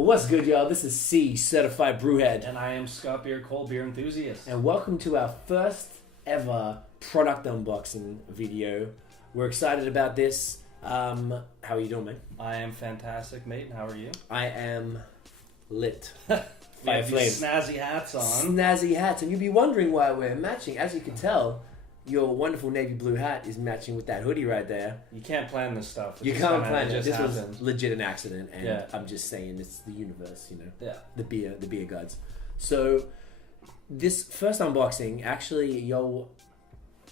Well, what's good, y'all? This is C, Certified Brewhead. And I am Scott Beer, cold beer enthusiast. And welcome to our first ever product unboxing video. We're excited about this. How are you doing, man? I am fantastic, mate. And how are you? I am lit. Fire flames. Snazzy hats on. Snazzy hats. And you'll be wondering why we're matching. As you can tell, your wonderful navy blue hat is matching with that hoodie right there. You can't plan this stuff. You can't plan it. This happens. was legit an accident, and I'm just saying it's the universe, you know. Yeah. The beer gods. So this first unboxing, actually, y'all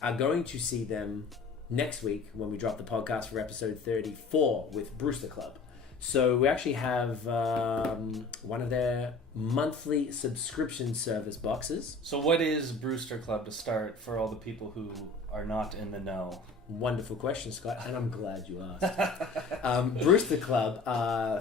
are going to see them next week when we drop the podcast for episode 34 with Brewster Club. So we actually have one of their monthly subscription service boxes. So what is Brewster Club to start for all the people who are not in the know? Wonderful question, Scott, and I'm glad you asked. Brewster Club,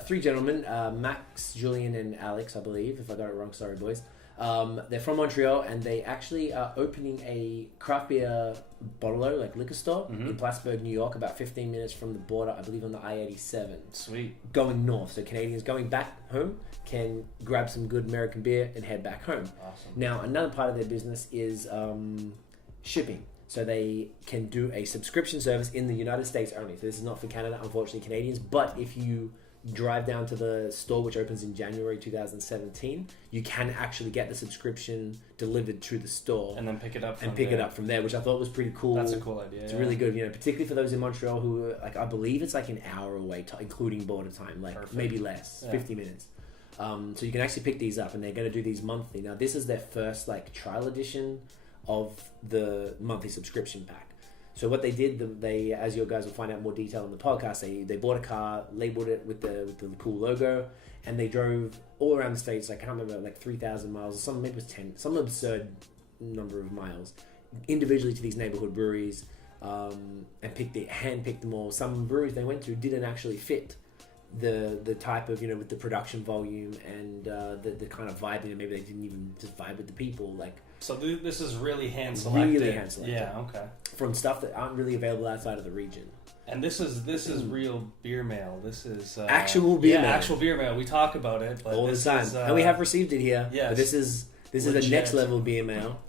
three gentlemen, Max, Julian, and Alex, I believe. If I got it wrong, sorry, boys. They're from Montreal, and they actually are opening a craft beer bottler, like liquor store, in Plattsburgh, New York, about 15 minutes from the border, I believe on the I-87. Sweet. Going north, so Canadians going back home can grab some good American beer and head back home. Awesome. Now, another part of their business is shipping. So they can do a subscription service in the United States only. So this is not for Canada, unfortunately, Canadians. But if you drive down to the store, which opens in January 2017, you can actually get the subscription delivered to the store and then pick it up from there, which I thought was pretty cool. That's a cool idea. It's really good, you know, particularly for those in Montreal who, like, I believe it's like an hour away, including border time, like Perfect. Maybe less, 50 minutes. So you can actually pick these up, and they're going to do these monthly. Now, this is their first like trial edition of the monthly subscription pack. So what they did, they, as you guys will find out more detail in the podcast, they bought a car, labeled it with the cool logo, and they drove all around the States. I can't remember, like 3,000 miles or something, maybe it was 10, some absurd number of miles, individually to these neighborhood breweries, and handpicked them all. Some breweries they went to didn't actually fit the type of, you know, with the production volume and the kind of vibe, you know, maybe they didn't even just vibe with the people, like. So this is really hand selected. Really hand selected. Yeah, okay. From stuff that aren't really available outside of the region. And this is real beer mail. This is actual beer mail. Actual beer mail. We talk about it, but all the time, and we have received it here. Yes. But this is a next level beer mail,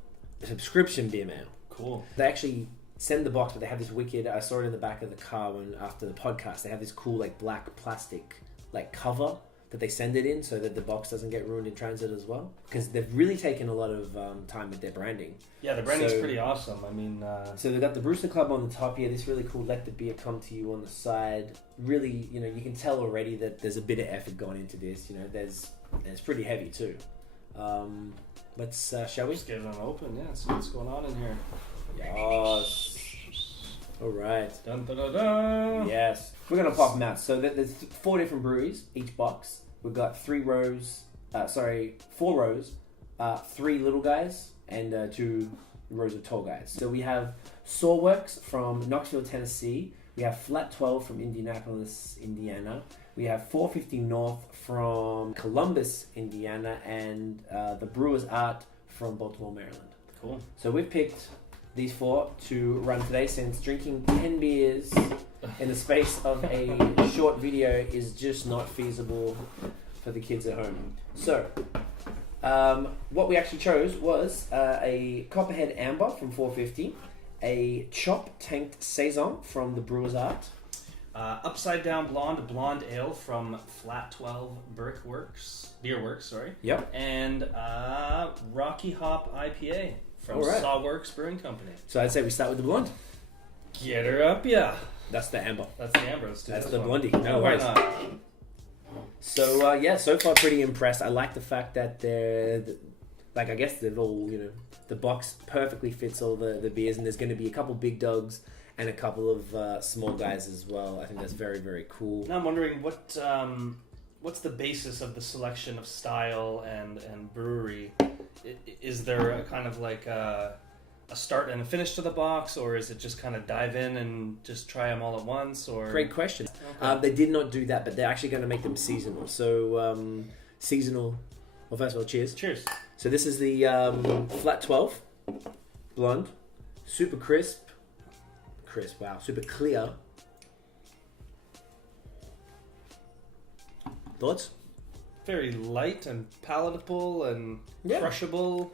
a subscription beer mail. Cool. They actually send the box, but they have this wicked. I saw it in the back of the car after the podcast. They have this cool like black plastic like cover that they send it in so that the box doesn't get ruined in transit as well, because they've really taken a lot of time with their branding. Yeah, the branding's pretty awesome. I mean, so they've got the Brewster Club on the top here. This really cool "Let the Beer Come to You" on the side. Really, you know, you can tell already that there's a bit of effort gone into this. You know, it's pretty heavy too. Let's shall we? Just get it on open. Yeah, see what's going on in here. Yes. All right. Dun, dun, dun, dun. Yes. We're going to pop them out. So there's 4 different breweries, each box. We've got 4 rows, 3 little guys, and 2 rows of tall guys. So we have BIERWORKS from Knoxville, Tennessee. We have Flat12 from Indianapolis, Indiana. We have 450 North from Columbus, Indiana, and the Brewer's Art from Baltimore, Maryland. Cool. So we've picked these 4 to run today, since drinking 10 beers in the space of a short video is just not feasible for the kids at home. So, what we actually chose was a Copperhead Amber from 450, a Chop Tanked Saison from the Brewer's Art, Upside Down Blonde Ale from Flat12 Bierwerks, sorry. Yep. And Rocky Hop IPA from Sawworks Brewing Company. So I'd say we start with the blonde. Get her up, yeah. That's the amber. That's the amber. That's the blondie. No worries. So so far pretty impressed. I like the fact that they're like, I guess they've all, you know, the box perfectly fits all the beers, and there's going to be a couple big dogs and a couple of small guys as well. I think that's very, very cool. Now I'm wondering what's the basis of the selection of style and brewery? Is there a kind of like a start and a finish to the box, or is it just kind of dive in and just try them all at once? Or great question. Okay. They did not do that, but they're actually going to make them seasonal. So seasonal. Well, first of all, cheers. Cheers. So this is the Flat 12 blonde, super crisp. Wow, super clear. Thoughts? very light and palatable and crushable.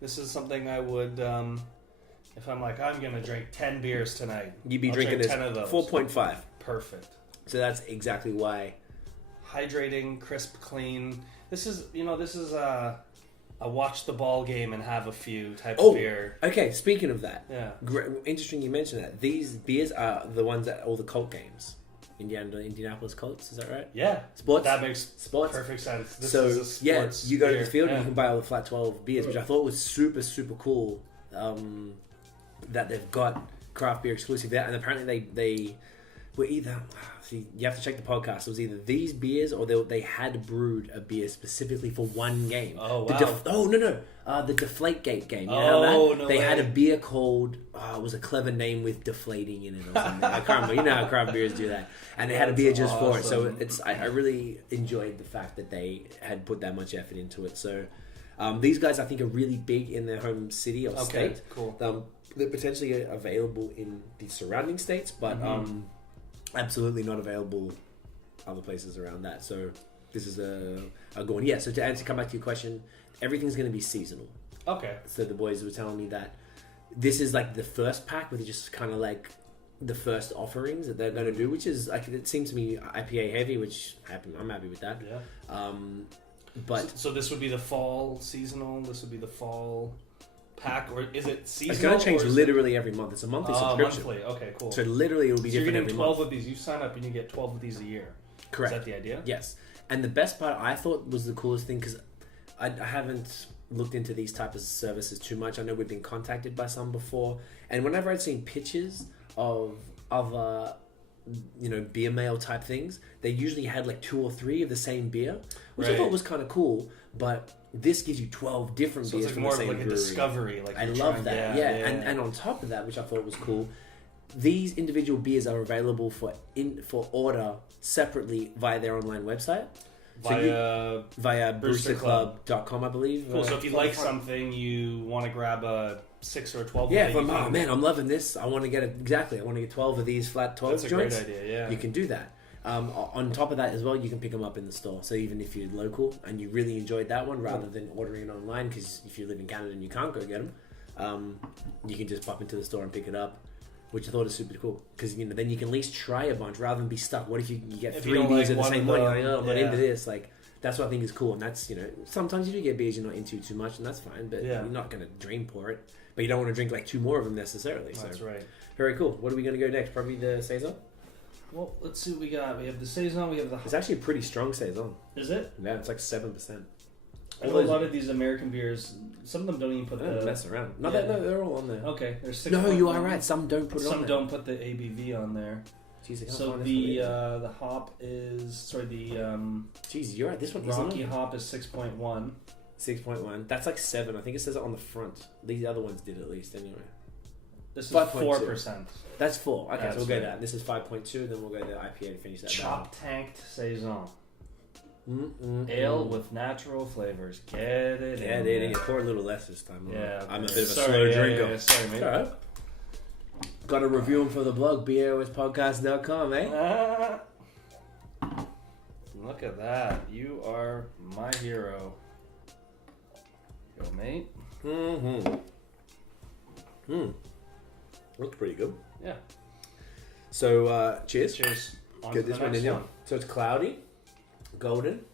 This is something I would, if I'm like, I'm going to drink 10 beers tonight. You'd be drinking this 10 of those. 4.5. Perfect. So that's exactly why. Hydrating, crisp, clean. This is a watch the ball game and have a few type of beer. Okay, speaking of that. Yeah. Interesting you mentioned that. These beers are the ones at all the Colt games. Indianapolis Colts, is that right? Yeah. Sports? That makes sports. Perfect sense. This so, is a sports you go to beer. the field and you can buy all the Flat12 beers, which I thought was super, super cool that they've got craft beer exclusive there. And apparently they were either... See, you have to check the podcast. It was either these beers or they had brewed a beer specifically for one game. Oh, wow. The Deflategate game. You know that? They had a beer called... it was a clever name with deflating in it or something. I can't remember. You know how craft beers do that. And they had a beer just for it. So I really enjoyed the fact that they had put that much effort into it. So these guys, I think, are really big in their home city or state. Cool. They're potentially available in the surrounding states, but... absolutely not available other places around that. So this is a good one. Yeah, so to come back to your question, everything's going to be seasonal. Okay. So the boys were telling me that this is like the first pack, where they're just kind of like the first offerings that they're going to do, which is like, it seems to me IPA heavy, which I'm happy with that. Yeah. But so this would be the fall seasonal. This would be the fall pack, or is it seasonal? It's going to change literally every month. It's a monthly subscription. Monthly. Okay, cool. So literally it'll be different every month. You're getting 12 of these. You sign up and you get 12 of these a year. Correct. Is that the idea? Yes. And the best part I thought was the coolest thing, because I haven't looked into these type of services too much. I know we've been contacted by some before, and whenever I'd seen pictures of other, beer mail type things, they usually had like 2 or 3 of the same beer, which I thought was kind of cool. But this gives you 12 different beers from the same brewery. So it's like more of like a discovery. Like I love that. Yeah. And on top of that, which I thought was cool, these individual beers are available for order separately via their online website. Via brewsterclub.com, I believe. Cool. So if you like something, you want to grab a 6 or 12. Yeah, man, I'm loving this. I want to get 12 of these Flat 12 That's joints. That's a great idea. Yeah, you can do that. On top of that as well, you can pick them up in the store. So even if you're local and you really enjoyed that one, rather than ordering it online, because if you live in Canada and you can't go get them, you can just pop into the store and pick it up, which I thought is super cool. Because then you can at least try a bunch rather than be stuck. What if you get 3 beers at the same morning? Like, I'm not into this. Like, that's what I think is cool. And that's, sometimes you do get beers you're not into too much, and that's fine. But you're not going to dream pour it. But you don't want to drink like 2 more of them necessarily. That's right. Very cool. What are we going to go next? Probably the Saison? Well, let's see what we got. We have the Saison, we have the... It's actually a pretty strong Saison. Is it? Yeah, it's like 7%. I know a lot of these American beers, some of them don't even put the... mess around. No, they're all on there. Okay, there's 6. No, you are right. Some don't put it on there. Some don't put the ABV on there. Jeez, so the hop is... Jeez, you're right. This one Rocky hop is 6.1. 6.1. That's like 7. I think it says it on the front. These other ones did at least anyway. This is 4%. That's 4. Okay, so we'll go that. This is 5.2, then we'll go to the IPA to finish that. Chop-tanked Saison. Ale with natural flavors. Get it in. You pour a little less this time. Yeah. I'm a bit of a slow drinker. Yeah, sorry, mate. All right. Got to review them for the blog, BIERWORKSpodcast.com, eh? Look at that. You are my hero. Go, mate. Looks pretty good. Yeah. So, cheers. Cheers. Get this one in here. So it's cloudy, golden,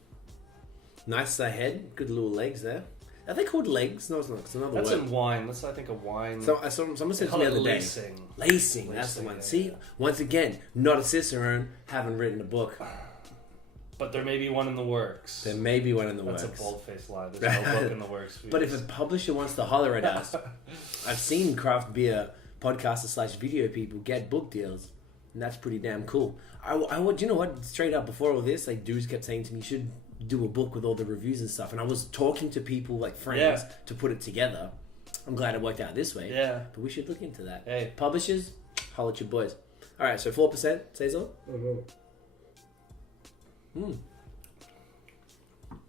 nice head, good little legs there. Are they called legs? No, it's not. It's another word. That's in wine. That's, I think, a wine. So, someone said to me the other day. Lacing. That's the one. Yeah. See, once again, not a Cicerone, haven't written a book. But there may be one in the works. There may be one in the works. That's a bold-faced lie. There's no book in the works. But if a publisher wants to holler at us, I've seen craft beer podcasters / video people get book deals, and that's pretty damn cool. I would, you know what? Straight up, before all this, like dudes kept saying to me, "You should do a book with all the reviews and stuff." And I was talking to people like friends to put it together. I'm glad it worked out this way. Yeah. But we should look into that. Hey, publishers, holler at your boys. All right, so 4% Saison.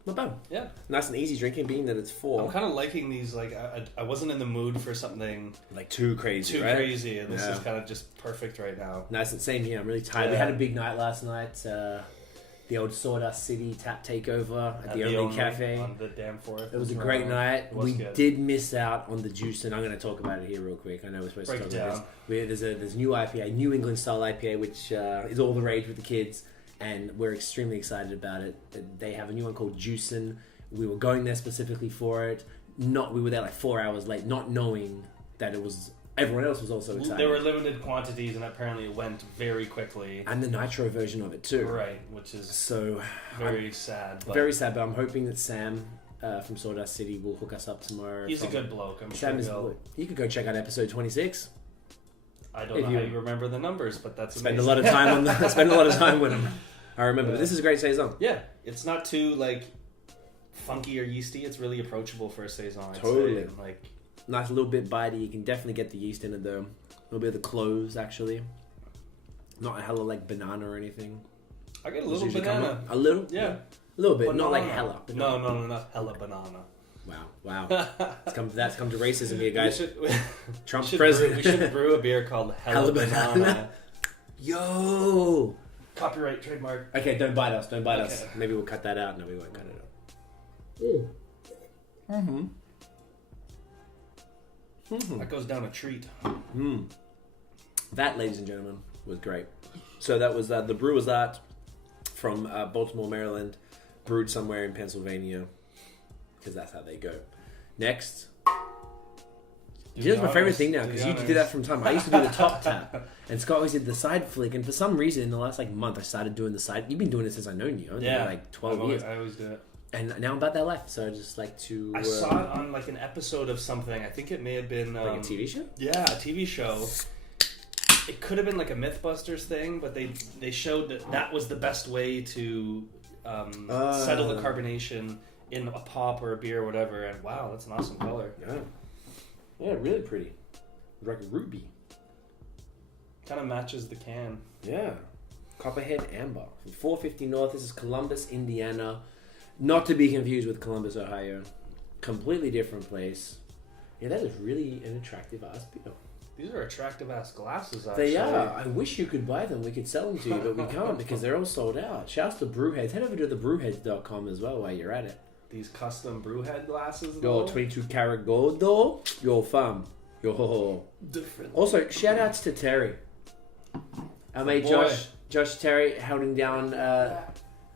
Not bad. Yeah. Nice and easy drinking, being that it's 4. I'm kind of liking these. Like, I wasn't in the mood for something like too crazy, right? And this is kind of just perfect right now. Nice and same here. I'm really tired. We had a big night last night. the old Sawdust City tap takeover at the Only Only Cafe. on the Danforth. It was a great night. We good. did miss out on the juice, and I'm going to talk about it here real quick. I know we're supposed Break to talk it about this. There's a new IPA, New England style IPA, which is all the rage with the kids, and we're extremely excited about it. They have a new one called Juicin'. We were going there specifically for it. We were there like 4 hours late, not knowing that it was. Everyone else was also excited. There were limited quantities, and apparently it went very quickly. And the nitro version of it too. Right, which is so very sad. But very sad, but I'm hoping that Sam from Sawdust City will hook us up tomorrow. He's a good bloke. I'm Sam sure you could go check out episode 26. I don't know how you remember the numbers, but that's spend amazing. a lot of time on the, spend a lot of time with him. I remember. But this is a great saison. Yeah, it's not too like funky or yeasty. It's really approachable for a saison. Totally. Like nice little bit bitey. You can definitely get the yeast in it though. A little bit of the cloves actually. Not a hella like banana or anything. I get a little banana. A little? Yeah. A little bit. Banana. Not like hella. No, not hella banana. Wow. That's come to racism here, guys. Trump we president. We should brew a beer called hella banana. Yo! Copyright, trademark. Okay, don't bite us. Maybe we'll cut that out. No, we won't cut it out. That goes down a treat. That, ladies and gentlemen, was great. So that was the Brewer's Art from Baltimore, Maryland, brewed somewhere in Pennsylvania, because that's how they go. Next. That's my favorite thing now, because you do that from time. I used to do the top tap, and Scott always did the side flick, and for some reason, in the last month, I started doing the side. You've been doing it since I've known you. Yeah. Like 12 years. I always do it. And now I'm about that life, so I just like to... I saw it on an episode of something. I think it may have been... like a TV show? Yeah, a TV show. It could have been like a Mythbusters thing, but they showed that was the best way to settle the carbonation in a pop or a beer or whatever. And wow, that's an awesome color. Yeah, really pretty. Like a ruby. Kind of matches the can. Yeah. Copperhead Amber. From 450 North. This is Columbus, Indiana. Not to be confused with Columbus, Ohio. Completely different place. Yeah, that is really an attractive ass beer. These are attractive ass glasses, actually. They are. I wish you could buy them. We could sell them to you, but we can't because they're all sold out. Shouts to Brewheads. Head over to the brewheads.com as well while you're at it. These custom Brewhead glasses, Your 22 karat gold, though. Your fam. Your different. Also, shout outs to Terry. Our mate Josh Terry holding down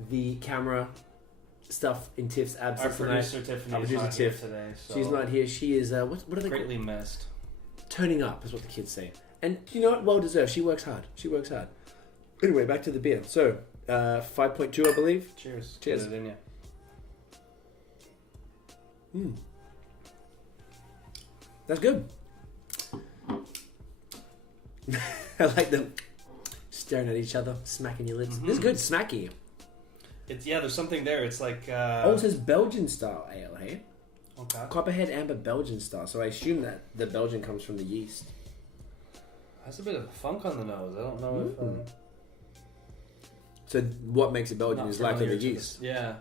the camera stuff in Tiff's absence tonight. Producer Tiffany's Our producer not Tiff. here today. So she's not here. She is, what are they greatly missed. Turning up is what the kids say. And you know what? Well deserved. She works hard. Anyway, back to the beer. So, 5.2, I believe. Cheers. Cheers. Put it in you. That's good. I like them staring at each other, smacking your lips. This is good, smacky. There's something there. It's like... it says Belgian style ale, hey? Okay. Copperhead Amber Belgian style. So I assume that the Belgian comes from the yeast. Has a bit of funk on the nose. I don't know if... So what makes it Belgian is likely the yeast. Yeah.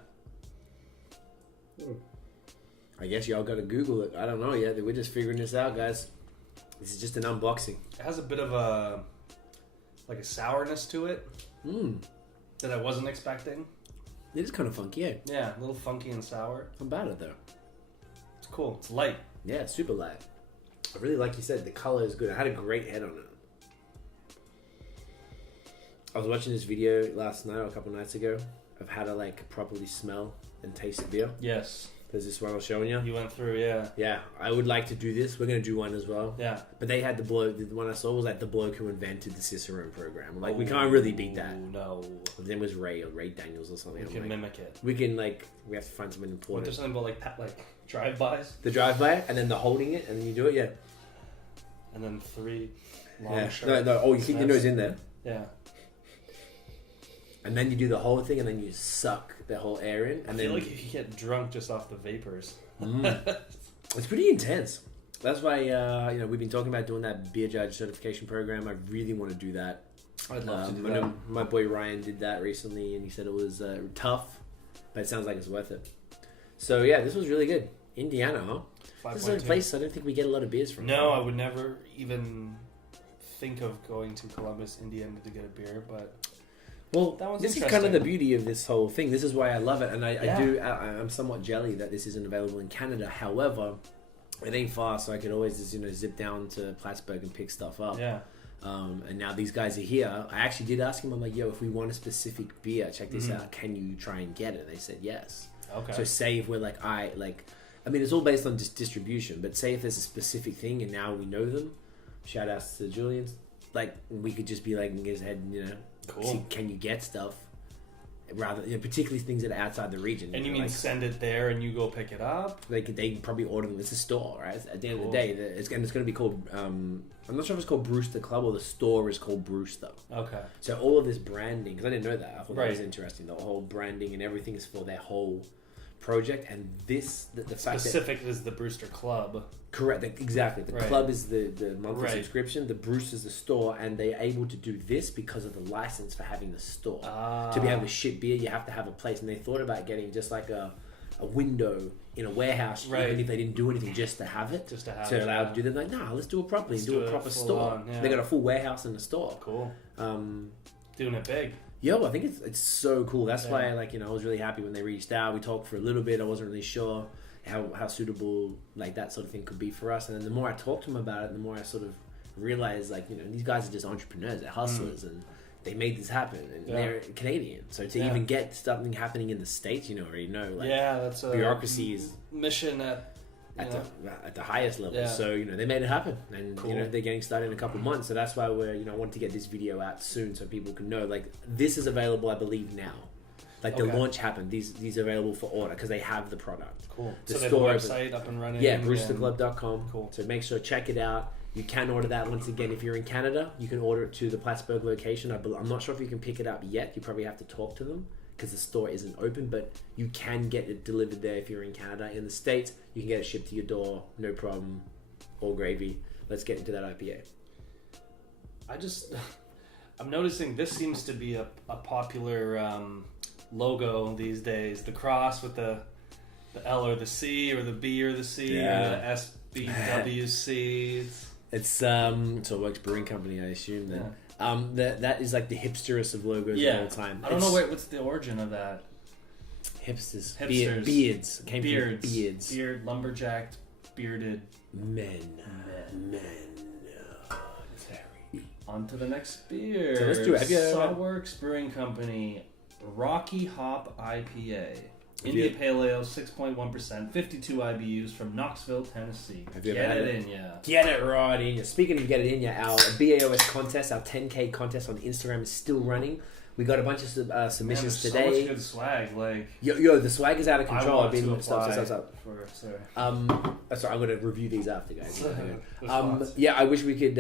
I guess y'all gotta Google it. I don't know yet. We're just figuring this out, guys. This is just an unboxing. It has a bit of a sourness to it that I wasn't expecting. It is kind of funky, eh? Yeah, a little funky and sour. Not bad it though. It's cool. It's light. Yeah, it's super light. I really, like you said, the color is good. I had a great head on it. I was watching this video last night or a couple nights ago of how to properly smell and taste the beer. Yes. There's this one I was showing you. You went through, yeah. Yeah, I would like to do this. We're going to do one as well. Yeah. But they had the one I saw was the bloke who invented the Cicerone program. We can't really beat that. No. His name was Ray Daniels or something. We can mimic it. We can, we have to find something What, important. there's something about drive-bys? The drive-by, and then the holding it, and then you do it, yeah. And then 3 long No. Oh, you keep your nose in there. Yeah. And then you do the whole thing, and then you suck the whole air in. And I feel like you get drunk just off the vapors. It's pretty intense. That's why we've been talking about doing that beer judge certification program. I really want to do that. I'd love to do I that. know my boy Ryan did that recently, and he said it was tough, but it sounds like it's worth it. So yeah, this was really good. Indiana, huh? This is a place I don't think we get a lot of beers from. No, I would never even think of going to Columbus, Indiana to get a beer, but... Well, That one's this is interesting. kind of the beauty of this whole thing. This is why I love it, and Yeah. I'm somewhat jelly that this isn't available in Canada. However, it ain't far, so I could always just zip down to Plattsburgh and pick stuff up. Yeah. And now these guys are here. I actually did ask him. I'm like, yo, if we want a specific beer, check this out. Can you try and get it? And they said yes. Okay. So say if we're like, I mean, it's all based on just distribution. But say if there's a specific thing and now we know them. Shout outs to Julian. Like we could just be like in his head, Cool. see, can you get stuff? Rather, particularly things that are outside the region. And you mean like, send it there and you go pick it up? they can probably order them. It's a store, right? At the end Cool. of the day, it's going to be called. I'm not sure if it's called Brewster Club or the store is called Brewster. Okay. So all of this branding, because I didn't know that. I thought that was Right. interesting. The whole branding and everything is for their whole project, and the fact that Specific is the Brewster Club. correct, exactly. The Right. club is the monthly Right. subscription. The Brewster's the store, and they're able to do this because of the license for having the store. To be able to ship beer, you have to have a place, and they thought about getting just like a window in a warehouse, Right. even if they didn't do anything, just to have it. Just to have So it, allowed yeah. to do that. Like, nah, let's do it properly. Let's Do do a it proper full store. on, yeah. They got a full warehouse and a store. Cool. Um, Doing it big. Yo, I think it's so cool. That's Yeah. why, I was really happy when they reached out. We talked for a little bit. I wasn't really sure how suitable that sort of thing could be for us. And then the more I talked to them about it, the more I sort of realized these guys are just entrepreneurs. They're hustlers, and they made this happen. And they're Canadian, so to even get something happening in the States, already know That's a bureaucracy is mission at the highest level. Yeah. So they made it happen, and Cool. they're getting started in a couple months. So that's why I want to get this video out soon so people can know this is available, I believe, now. The Okay. launch happened. These are available for order because they have the product. Cool. The So they store have a website up and running. Yeah, brewsterclub.com. Cool. So make sure check it out. You can order that once again if you're in Canada. You can order it to the Plattsburgh location. I'm not sure if you can pick it up yet. You probably have to talk to them because the store isn't open, but you can get it delivered there if you're in Canada. In the States, you can get it shipped to your door, no problem. All gravy. Let's get into that IPA. I'm noticing this seems to be a popular logo these days. The cross with the L or the C or the B or the C or the SBWC. It's so Works Brewing Company, I assume then. That is like the hipsterest of logos of all time. I don't know what's the origin of that. Hipsters. Hipsters. Beards. Came from Beards. beards. Beard, lumberjacked, bearded Men. On to the next beer. So let's do it. Have you Sawworks Brewing Company Rocky Hop IPA. India Pale Ale, 6.1%, 52 IBUs from Knoxville, Tennessee. Have you ever had Get it? in ya. Get it right in ya. Speaking of get it in ya, our BAOS contest, our 10K contest on Instagram is still running. We got a bunch of submissions Man, there's today. So much good swag. Yo, the swag is out of control. I want I've been to apply stop. sorry. Sorry, I'm gonna review these after, guys. Response. I wish we could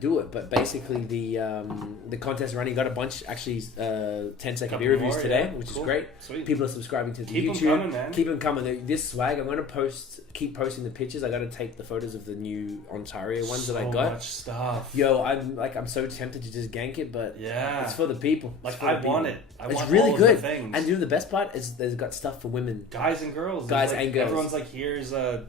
do it, but basically the contest running got a bunch actually 10-second Couple beer reviews more, today, yeah. which Cool. is great. Sweet. People are subscribing to the Keep 'em YouTube. coming, man. Keep them coming. This swag, I'm gonna keep posting the pictures. I gotta take the photos of the new Ontario ones that I got. So much stuff. Yo, I'm so tempted to just gank it, but Yeah. it's for the people. It's for I the people. want it. I It's want really all of good. the things. And the best part is there's got stuff for women. Guys and girls. Guys There's and girls. Everyone's like, here's a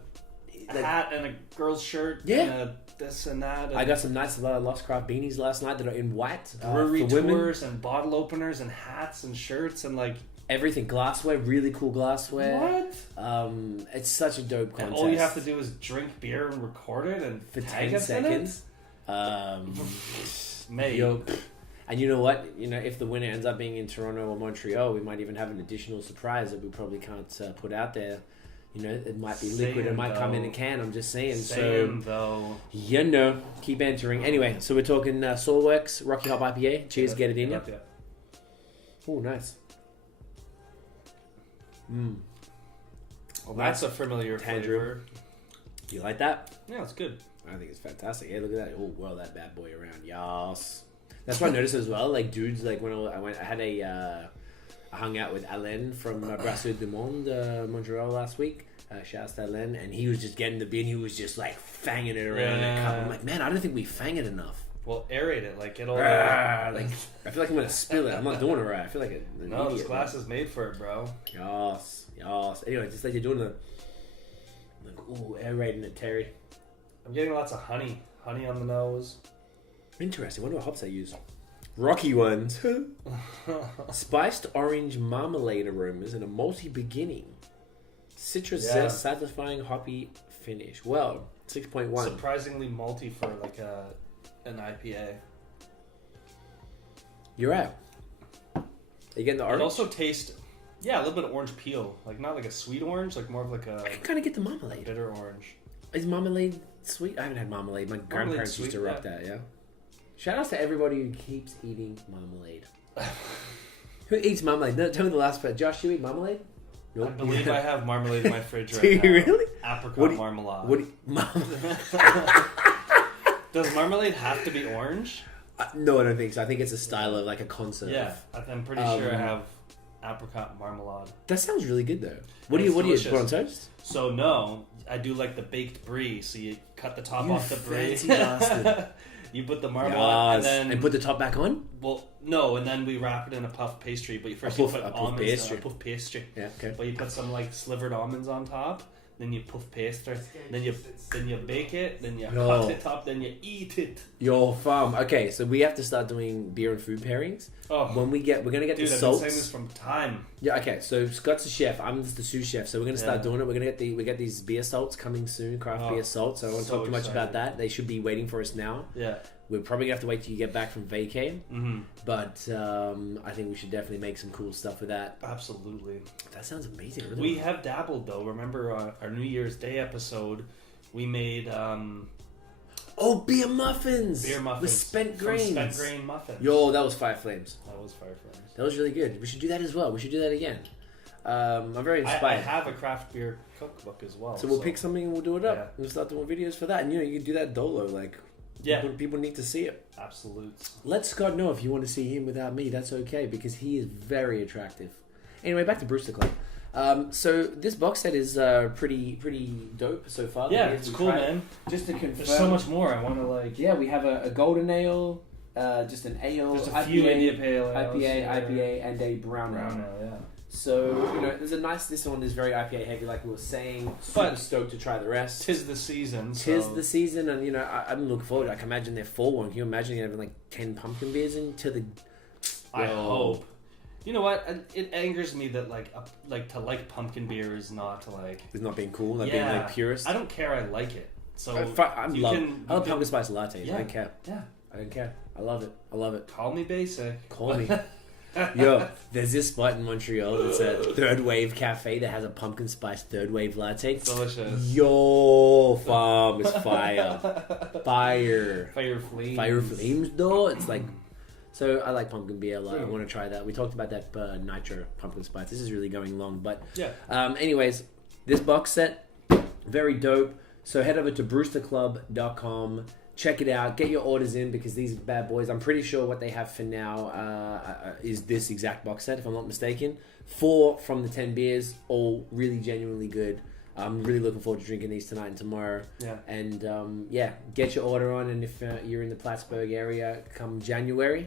hat and a girl's shirt. Yeah. And a this and that. And I got some nice Lost Craft beanies last night that are in white brewery for women. tours and bottle openers and hats and shirts and Everything glassware, really cool glassware. what? It's such a dope And contest. all you have to do is drink beer and record it and for tag 10 us in it? seconds. Mate. Yo, and you know what? If the winner ends up being in Toronto or Montreal, we might even have an additional surprise that we probably can't put out there. It might be liquid. It might come in a can. I'm just saying. Same, though. Keep entering. Anyway, so we're talking Sawworks Rocky Hop IPA. Cheers, get it in ya. Oh, nice. Well, that's a familiar Tangerine. flavor. You like that? Yeah, it's good. I think it's fantastic. Hey, look at that. Oh, whirl that bad boy around. Yas. That's what I noticed as well. Dudes, when I hung out with Alain from Brasserie du Monde, Montreal last week. Shouts to Alain. And he was just getting the beer and he was just fanging it around the cup. I'm like, man, I don't think we fang it enough. Well, aerate it. It'll... I feel like I'm going to spill it. I'm not doing it right. I feel like an No, idiot, this glass is made for it, bro. Yas. Anyway, just like you're doing aerating it, Terry. I'm getting lots of honey. Honey on the nose. Interesting. What hops they use? Rocky ones. Spiced orange marmalade aromas and a malty beginning. Citrus zest, satisfying hoppy finish. Well, 6.1. Surprisingly malty for like an IPA. You're right. Are you getting the orange? It also tastes, a little bit of orange peel. Like not like a sweet orange, like more of like a... I can kind of get the marmalade. Bitter orange. Is marmalade sweet? I haven't had marmalade. My grandparents used to rock that, yeah? Shout out to everybody who keeps eating marmalade. Who eats marmalade? No, tell me the last part. Josh, you eat marmalade? Nope. I believe I have marmalade in my fridge right now. Do you really? Apricot marmalade. Does marmalade have to be orange? No, I don't think so. I think it's a style of like a conserve. Yeah, I'm pretty sure I have apricot marmalade. That sounds really good though. What do you put on toast? So no, I do like the baked brie. So you cut the top off the brie. Fancy bastard. You put the marmalade and put the top back on? Well, no, and then we wrap it in a puff pastry. But first you put almonds in a puff pastry. Yeah, okay. But you put some like slivered almonds on top. Then you puff pastry. Then you bake it. Then you cut it up. Then you eat it. Your farm. Okay, so we have to start doing beer and food pairings. Oh, when we're gonna get the salts. I've been saying this from time. Yeah. Okay. So Scott's the chef. I'm just the sous chef. So we're gonna start doing it. We're gonna get we get these beer salts coming soon. Craft beer salts. So I don't want to talk too much about that. They should be waiting for us now. Yeah. We're probably gonna have to wait till you get back from vacay. Mm-hmm. But I think we should definitely make some cool stuff with that. Absolutely. That sounds amazing. Really. We have dabbled though. Remember our New Year's Day episode? We made beer muffins. Beer muffins with spent grains. Spent grain muffins. Yo, that was Fire Flames. That was Fire Flames. That was really good. We should do that as well. We should do that again. I'm very inspired. I have a craft beer cookbook as well. So we'll pick something and we'll do it up. Yeah. We'll start doing videos for that. And you can do that dolo. Like, people need to see it. Absolute. Let Scott know if you want to see him without me. That's okay because he is very attractive. Anyway, back to Brewster Club. So this box set is pretty dope so far. Yeah, it's cool, man. Just to confirm, there's so much more I want to like. Yeah, we have a golden ale, just an ale, there's a few India Pale Ales, IPA, and a brown ale. Yeah. So there's a nice. This one is very IPA heavy, like we were saying. Super stoked to try the rest. Tis the season. Tis the season, and I'm looking forward. I can imagine their fall one. Can you imagine having like 10 pumpkin beers into the? I hope. You know what? It angers me that to like pumpkin beer is not like. It's not being cool. Like being like purist. I don't care. I like it. So I love pumpkin spice lattes. Yeah. I don't care. Yeah. I don't care. I love it. I love it. Call me basic. Call me. Yo, there's this spot in Montreal that's a third wave cafe that has a pumpkin spice third wave latte. Delicious. Yo, farm is fire. Fire flames. Fire flames, though. It's like, so I like pumpkin beer a lot. I want to try that. We talked about that nitro pumpkin spice. This is really going long, but anyways, this box set, very dope. So head over to brewsterclub.com. Check it out. Get your orders in because these bad boys, I'm pretty sure what they have for now is this exact box set, if I'm not mistaken. 4 from the 10 beers, all really genuinely good. I'm really looking forward to drinking these tonight and tomorrow. Yeah. And get your order on. And if you're in the Plattsburgh area, come January,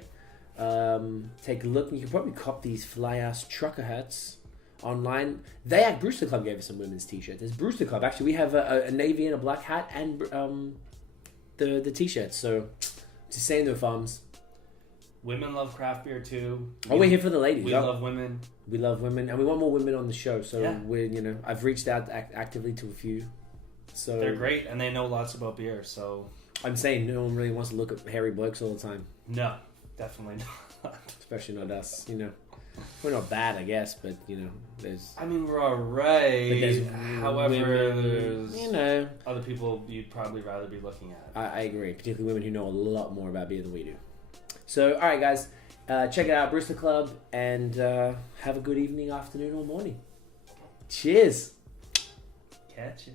take a look. And you can probably cop these fly-ass trucker hats online. Brewster Club gave us some women's t-shirts. There's Brewster Club. Actually, we have a navy and a black hat and the t-shirts. So just saying, though, farms. Women love craft beer too. We're here for the ladies. We love women. We love women, and we want more women on the show. So we're I've reached out actively to a few. So they're great, and they know lots about beer. So I'm saying no one really wants to look at hairy blokes all the time. No, definitely not. Especially not us. We're not bad, I guess, but there's. I mean, we're alright. However, women, there's other people you'd probably rather be looking at. I agree, particularly women who know a lot more about beer than we do. So, all right, guys, check it out, Brewster Club, and have a good evening, afternoon, or morning. Cheers. Catch you.